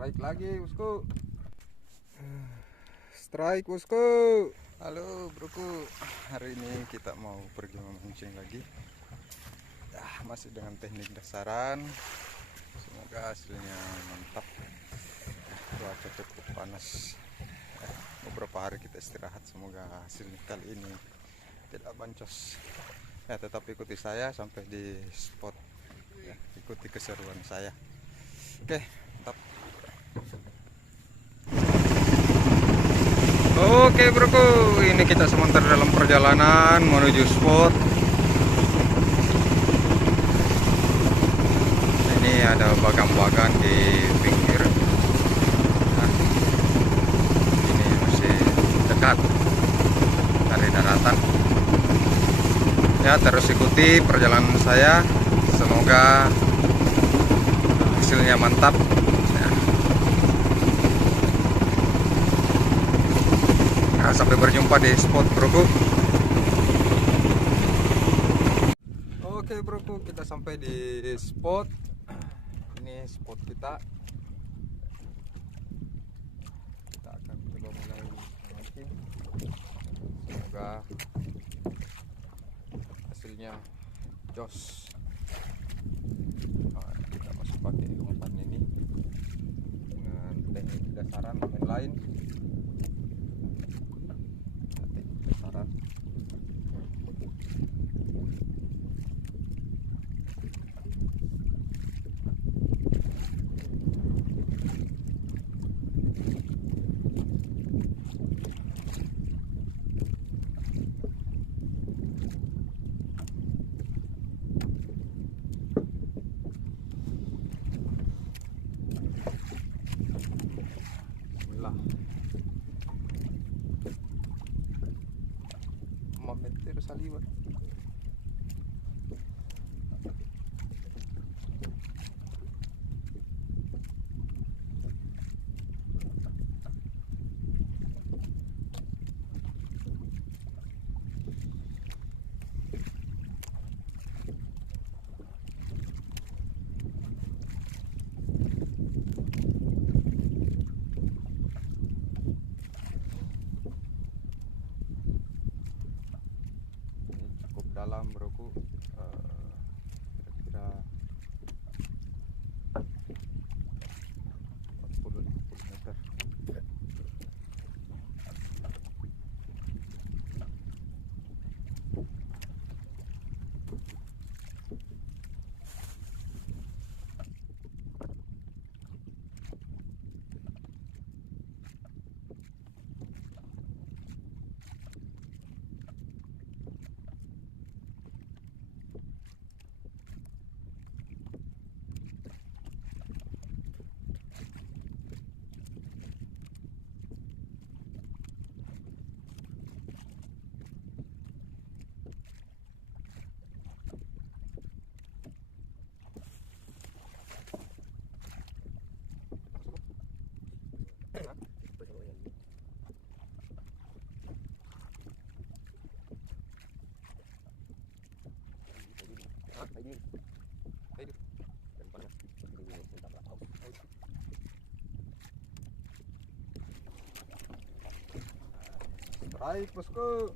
Strike lagi bosku. Strike bosku. Halo broku. Hari ini kita mau pergi memancing lagi. Masih dengan teknik dasaran. Semoga hasilnya mantap. Cuaca cukup panas. Beberapa hari kita istirahat. Semoga hasil kali ini tidak bancos. Tetap ikuti saya sampai di spot. Ikuti keseruan saya. Oke, mantap. Oke broku, ini kita sementara dalam perjalanan menuju spot. Ini ada bagan-bagan di pinggir. Ini masih dekat dari daratan. Ya, terus ikuti perjalanan saya. Semoga hasilnya mantap. Sampai berjumpa di spot broku. Oke broku, kita sampai di spot. Ini spot kita. Kita akan coba mulai memancing. Semoga hasilnya jos. Kita masih pakai umpan ini dengan teknik dasaran lain. Bismillah. Memetir saliwat. Dalam broku, kira-kira 40-50 meter. Strike bosku.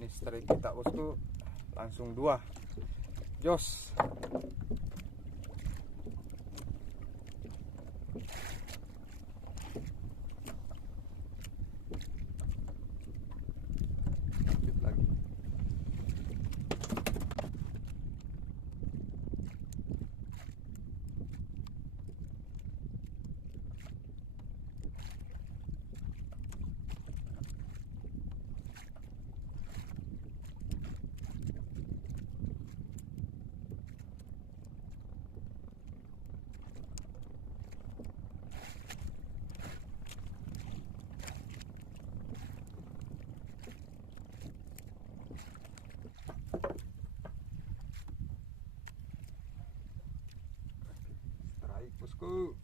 Ini strike kita bosku, langsung 2 jos. Lanjut lagi. bosku.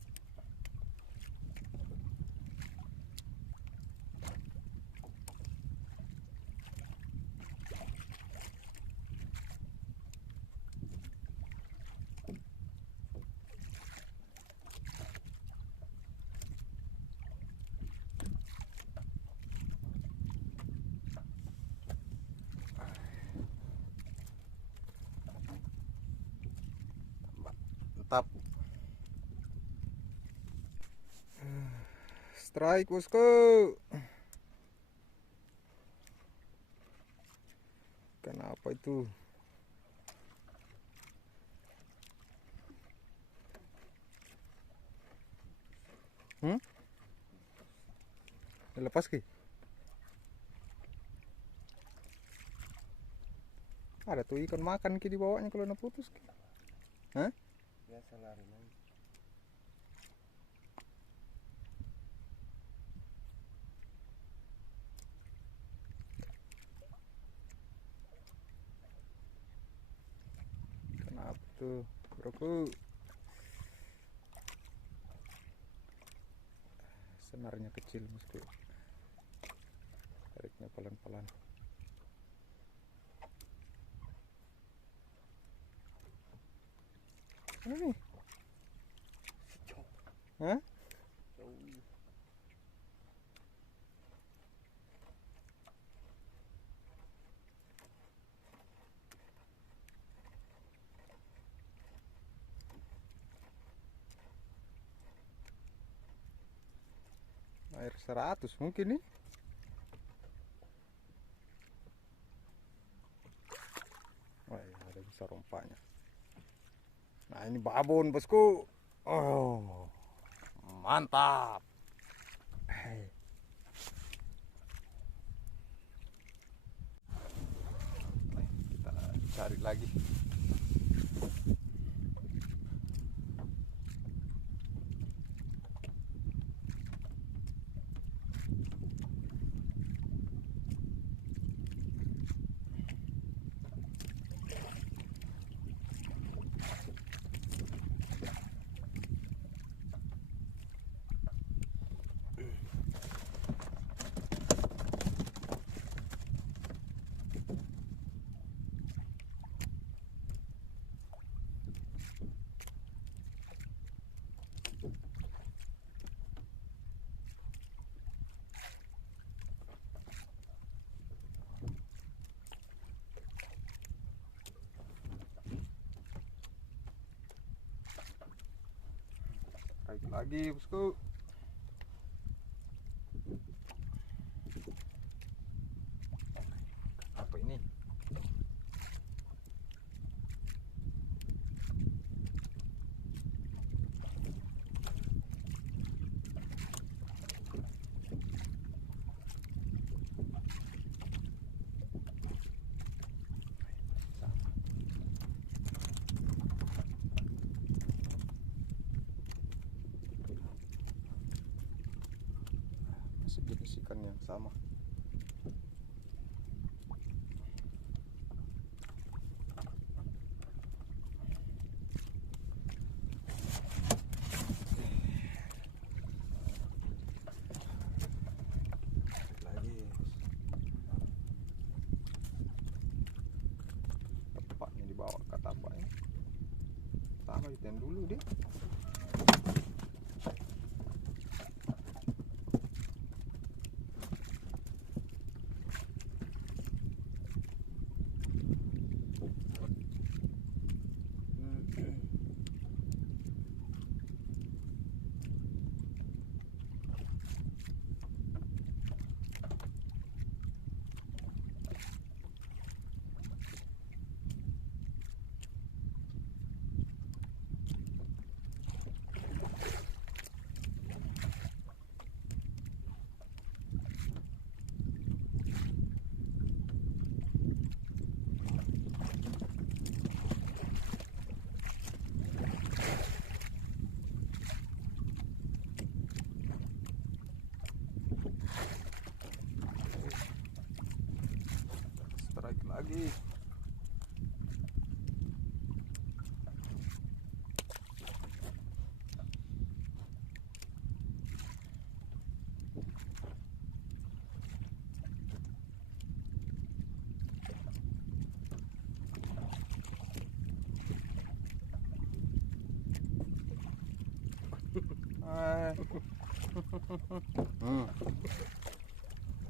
Mantap. Strike bosku. Kenapa itu? Lepas ki? Ada tuh ikan makan ki di bawahnya kalau nak putus ki. Hah? Biasa lari main. Kenapa tuh, broku? Senarnya kecil bosku. Tariknya pelan-pelan. Ini nih. Hah? Air 100 mungkin nih. Wah, ya, ada besar rompanya. Nah, ini babon bosku. Oh, mantap. Hei. Kita cari lagi. Tarik lagi bosku. Apa ini? Masih jenis ikan yang sama. Tepatnya dibawa ke tapaknya sama itu yang dulu deh.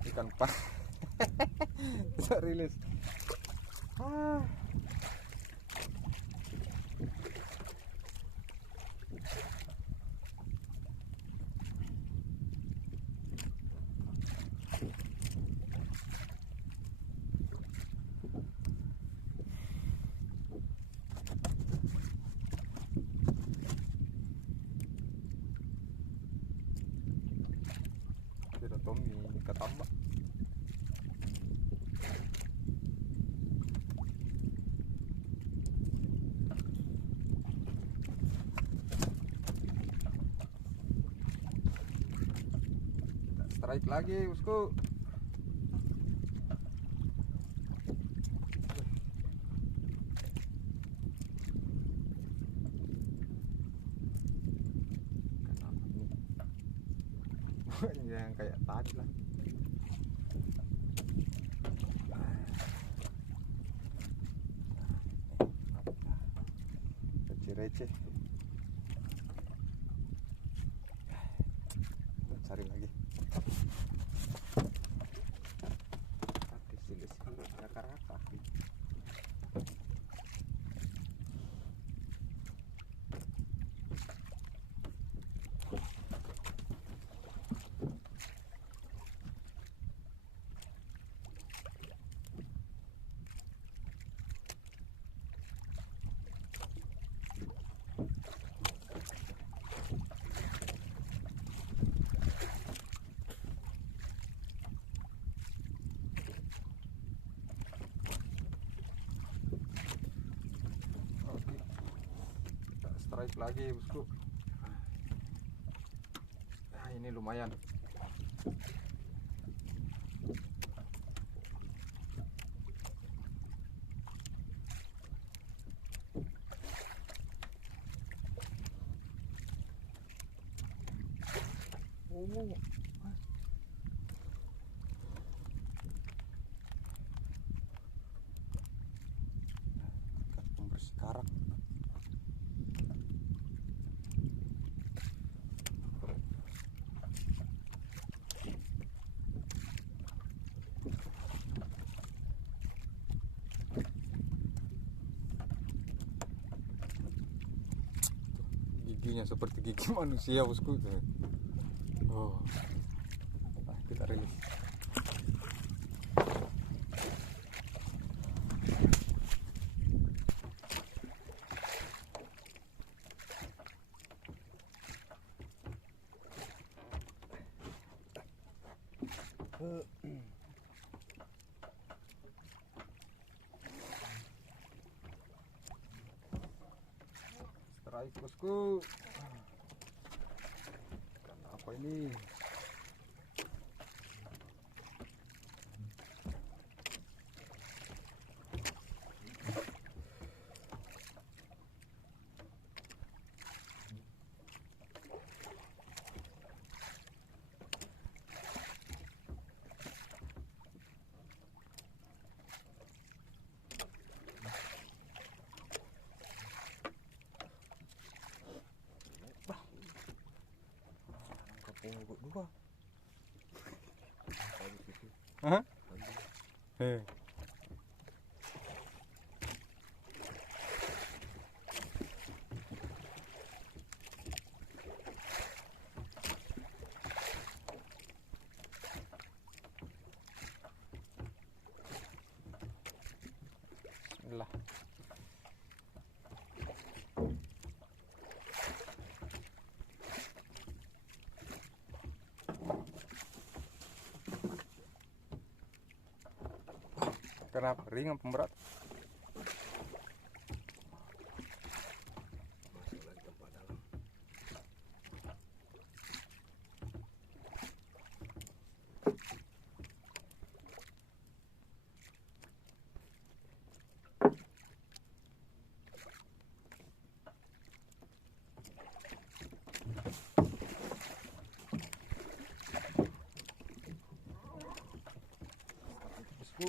Ikan pas. Bisa rilis. Kira Tommy ketambak. Strike lagi bosku. Yang kayak tadi lah. Receh-receh. Cari lagi. Tadi silis-silis raka-raka. Strike lagi bosku. Nah, ini lumayan. Pembersih karak. Giginya seperti gigi manusia bosku. Oh, nah, kita rilis. Strike bosku. Ikan apa ini? Dua. Hah? Bismillah. Kenapa? Ringan pemberat. Masuk lagi tempat dalam. Bosku.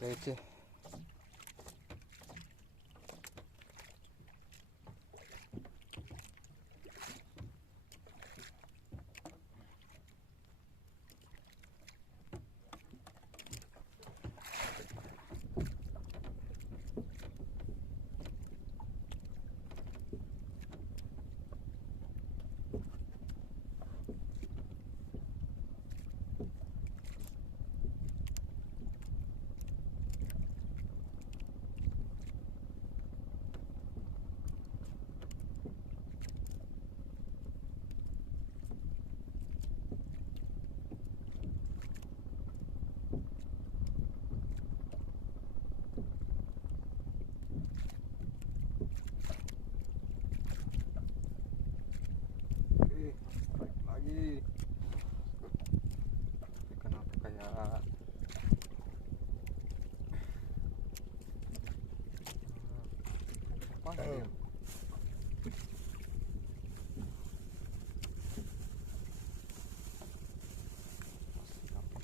receh. Strike lagi. Tapi kenapa kayak apa ya? Masih dapat.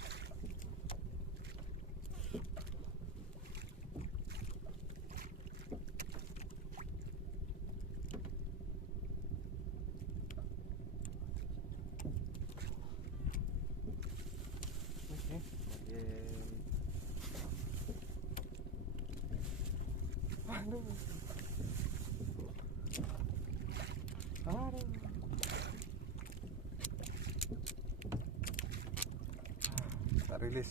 Aduh. Aduh. Kita rilis.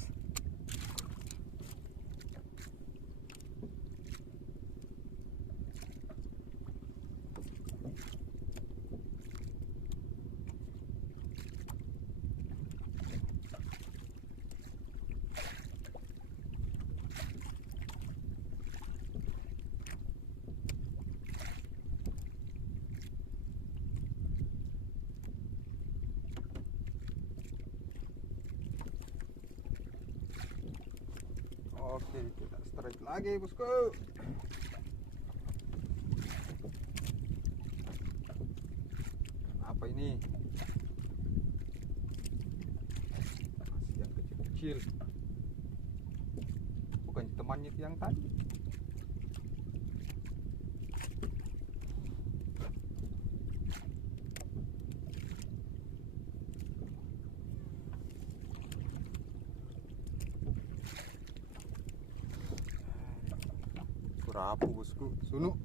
Oke, kita strike lagi, bosku. Apa ini? Masih yang kecil-kecil. Bukan temannya yang tadi. Rapuh, bosku. Sunu.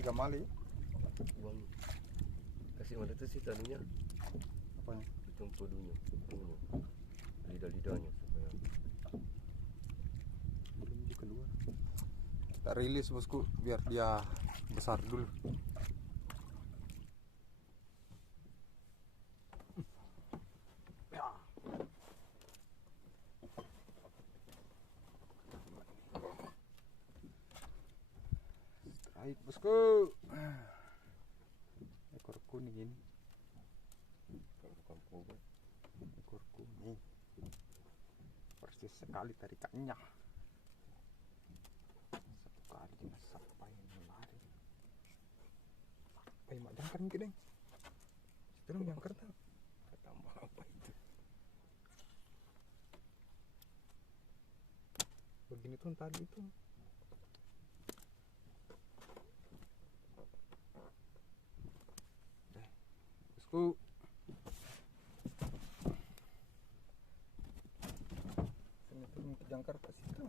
Ikan mali. Uang kasih mana tu sih tanunya? Apanya? Hitung padunya, lidah-lidahnya supaya Belum juga keluar. Kita rilis, bosku, biar dia besar dulu. Ya. Strike, bosku. Ekor kuning ini. kampung kan. Ekor kuning. Persis sekali tarikannya. Satu kali cuma sampai lari. Sampai mak jangkar nih, Deng. Sekarang jangkar tak? Tambah apa itu? Begini tuh tadi itu. Bosku. Sini turun ke jangkar ke situ.